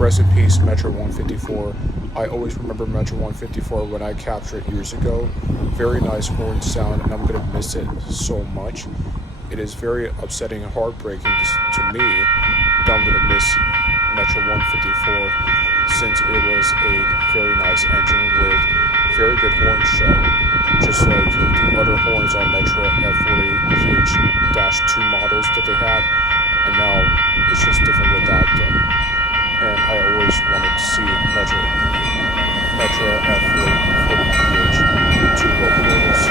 Rest in peace, Metra 154. I always remember Metra 154 when I captured it years ago. Very nice horn sound, and I'm gonna miss it so much. It is very upsetting and heartbreaking to me that I'm gonna miss Metra 154 since it was a very nice engine with very good horn show, just like the other horns on Metra F40PH-2 models that they had, and now it's just different without them. And I always wanted to see Metra F40PH-2 locomotives.